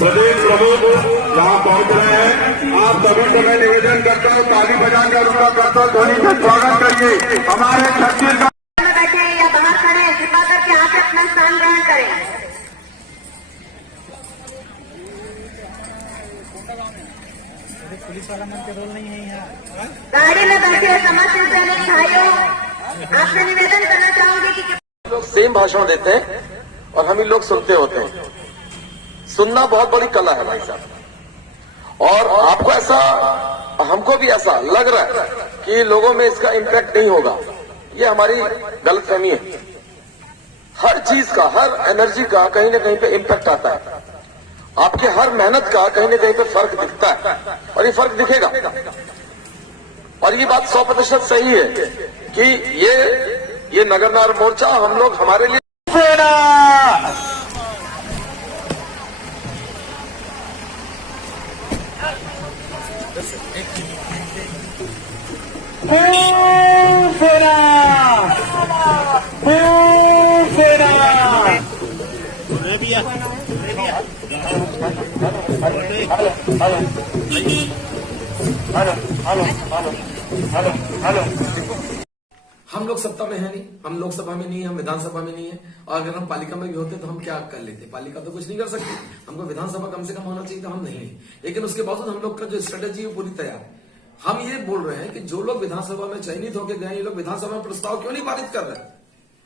प्रदेश प्रमुख यहाँ पहुंच रहे हैं। आप सभी को मैं निवेदन करता हूँ, ताली बजाकर उनका करता ध्वनि से स्वागत करिए। हमारे छत्तीसगढ़ में बैठे या बाहर खड़े हैं, कृपा करके यहाँ से अपना स्थान ग्रहण करें। पुलिस वाला मन के रोल नहीं है यहाँ। गाड़ी में बैठे हुए समाज से सैनिक भाइयों, आपसे निवेदन करना चाहूंगी कि लोग सेम भाषण देते हैं और हम ही लोग सुनते होते हैं। सुनना बहुत बड़ी कला है भाई साहब, और आपको ऐसा, हमको भी ऐसा लग रहा है कि लोगों में इसका इम्पैक्ट नहीं होगा। ये हमारी गलतफहमी है। हर चीज का, हर एनर्जी का कहीं ना कहीं पे इम्पैक्ट आता है। आपके हर मेहनत का कहीं ना कहीं पे फर्क दिखता है, और ये फर्क दिखेगा। और ये बात 100% सही है कि ये नगरनार मोर्चा हम लोग, हमारे लिए हम लोग सत्ता में है नहीं, हम लोकसभा में नहीं है, हम विधानसभा में नहीं है। और अगर हम पालिका में भी होते तो हम क्या कर लेते? पालिका तो कुछ नहीं कर सकते, हमको विधानसभा कम से कम होना चाहिए, तो हम नहीं है। लेकिन उसके बावजूद हम लोग का जो स्ट्रेटेजी है पूरी तैयार है। हम ये बोल रहे हैं कि जो लोग विधानसभा में चयनित होकर गए, ये लोग विधानसभा में प्रस्ताव क्यों नहीं पारित कर रहे?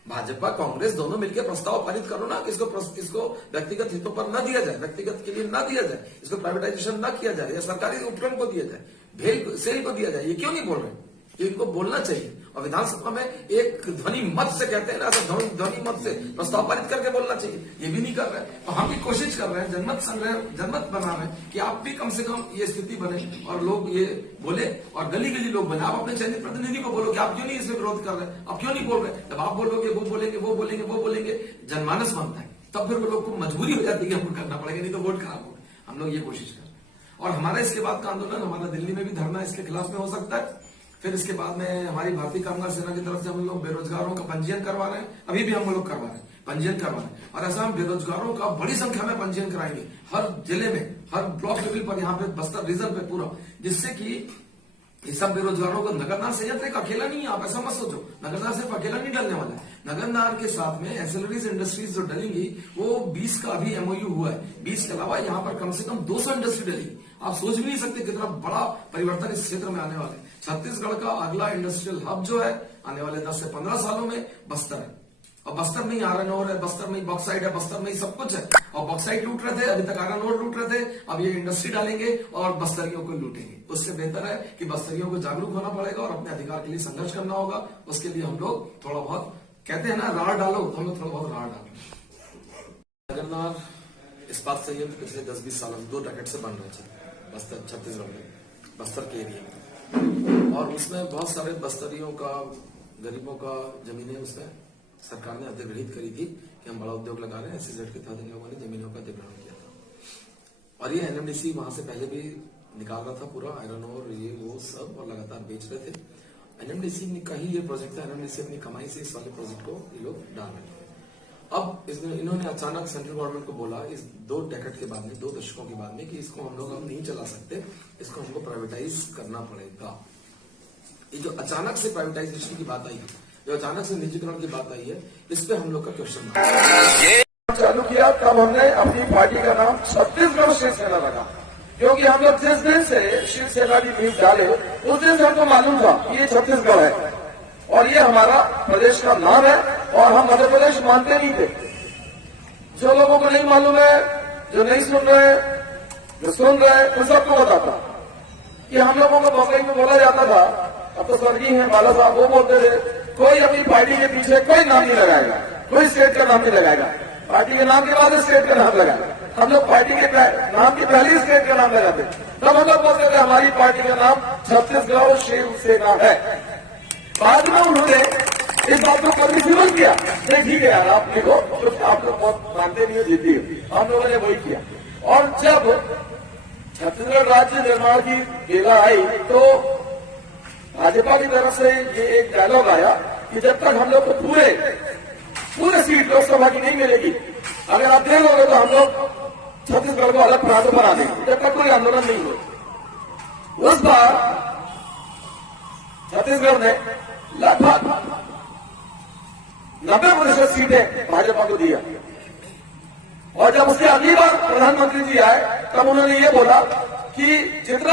भाजपा कांग्रेस दोनों मिलकर प्रस्ताव पारित करो ना, इसको व्यक्तिगत हितों पर न दिया जाए, व्यक्तिगत के लिए न दिया जाए, इसको प्राइवेटाइजेशन न किया जाए, या सरकारी उपक्रम को दिया जाए, भेल सेल को दिया जाए। ये क्यों नहीं बोल रहे? ये इनको बोलना चाहिए। और विधानसभा में एक ध्वनि मत से कहते हैं ना, ऐसा ध्वनि मत से प्रस्ताव पारित करके बोलना चाहिए। ये भी नहीं कर रहे हैं। तो हम भी कोशिश कर रहे हैं, जनमत बना रहे हैं कि आप भी कम से कम ये स्थिति बने और लोग ये बोले, और गली गली लोग बने। आप अपने चयनित प्रतिनिधि को बोलो कि आप क्यों नहीं इसमें विरोध कर रहे हैं, आप क्यों नहीं बोल रहे? जब आप बोलोगे, वो बोलेंगे, वो बोलेंगे, वो बोलेंगे, जनमानस बनता है, तब फिर वो लोग को मजबूरी हो जाती है कि हमको करना पड़ेगा, नहीं तो वोट खराब होगा। हम लोग ये कोशिश कर रहे हैं। और हमारा इसके बाद का आंदोलन, हमारा दिल्ली में भी धरना इसके खिलाफ में हो सकता है। फिर इसके बाद में हमारी भारतीय कामगार सेना की तरफ से हम लोग बेरोजगारों का पंजीयन करवा रहे हैं। अभी भी हम लोग करवा रहे हैं, पंजीयन करवा रहे हैं। और ऐसा हम बेरोजगारों का बड़ी संख्या में पंजीयन कराएंगे हर जिले में, हर ब्लॉक लेवल पर, यहाँ पे बस्तर रीजन पे पूरा, जिससे कि ये सब बेरोजगारों को, नगरनार संयंत्र एक अकेला नहीं है, आप ऐसा मत सोचो। नगरनार सिर्फ अकेला नहीं डलने वाला है। नगरनार के साथ में एंसिलरीज इंडस्ट्रीज जो डलेंगी, वो 20 का अभी एमओयू हुआ है। 20 के अलावा यहाँ पर कम से कम 200 इंडस्ट्री डलेगी। आप सोच भी नहीं सकते कितना बड़ा परिवर्तन इस क्षेत्र में आने वाला है। छत्तीसगढ़ का अगला इंडस्ट्रियल हब जो है आने वाले 10 से 15 सालों में बस्तर है। और बस्तर में ही आयरन ओर है, बस्तर में ही बॉक्साइट है, बस्तर में ही सब कुछ है। और बॉक्साइट लूट रहे थे, अभी तक आयरन ओर लूट रहे थे, अब ये इंडस्ट्री डालेंगे और बस्तरियों को लूटेंगे। उससे बेहतर है कि बस्तरियों को जागरूक होना पड़ेगा और अपने अधिकार के लिए संघर्ष करना होगा। उसके लिए हम लोग थोड़ा बहुत, कहते हैं ना, राड़ डालो, तो हम लोग थोड़ा बहुत राड़ डालो। नगरनार इस्पात संयंत्र पिछले 10-20 सालों से 2 डेकेड से बन रहे थे बस्तर, छत्तीसगढ़ में, बस्तर के एरिया में। और उसमें बहुत सारे बस्तरियों का, गरीबों का जमीनें उसमें सरकार ने अधिग्रहित करी थी कि हम बड़ा उद्योग लगा रहे हैं। SEZ के तहत इन लोगों ने जमीनों का अधिग्रहण किया था। और ये NMDC वहां से पहले भी निकाल रहा था पूरा आयरन और ये वो सब, और लगातार बेच रहे थे। NMDC ने कहीं ये प्रोजेक्ट था, NMDC अपनी कमाई से इस वाले प्रोजेक्ट को ये लोग डाल रहे थे। अब इन्होंने अचानक सेंट्रल गवर्नमेंट को बोला इस 2 डेकेड के बाद में, 2 दशकों के बाद में, कि इसको हम लोग अब नहीं चला सकते, इसको हमको प्राइवेटाइज करना पड़ेगा। ये जो अचानक से प्राइवेटाइजेशन की बात आई है, जो अचानक से निजीकरण की बात आई है, इस पे हम लोग का क्वेश्चन चालू किया। तब हमने अपनी पार्टी का नाम छत्तीसगढ़ शिवसेना रखा, क्योंकि हम लोग जिस दिन से शिवसेना की नींव डाले उस दिन से हमको मालूम था कि ये छत्तीसगढ़ है और ये हमारा प्रदेश का नाम है। और हम मध्य प्रदेश मानते नहीं थे। जो लोगों को नहीं मालूम है, जो नहीं सुन रहे, जो सुन रहे, उन सबको बताता कि हम लोगों को बम्बई में बोला जाता था, अब तो स्वर्गीय है बाला साहब, वो बोलते थे कोई अपनी पार्टी के पीछे कोई नाम नहीं लगाएगा, कोई स्टेट का नाम नहीं लगाएगा, पार्टी के नाम के बाद स्टेट का नाम लगाएगा। हम लोग पार्टी के नाम की पहली स्टेट का नाम लगाते, तब हम लोग बोलते थे हमारी पार्टी का नाम छत्तीसगढ़ शिवसेना है। बाद में उन्होंने इस बात को परमिशन किया, ठीक है यार, आप लिखो, आप लोग बहुत मानते नहीं हो, जीती हो। हम लोगों ने वही किया। और जब छत्तीसगढ़ राज्य निर्माण की बेला आई तो भाजपा की तरफ से ये एक डायलॉग आया कि जब तक हम लोग को पूरे सीट लोकसभा की नहीं मिलेगी, अगर आप दे लोगे तो हम लोग छत्तीसगढ़ को अलग प्रांत बना देंगे जब तक कोई आंदोलन नहीं हुआ। उस बार छत्तीसगढ़ ने लगभग 90% सीटें भाजपा को दिया और जब उसके अगली बार प्रधानमंत्री जी आए तब उन्होंने ये बोला कि जितना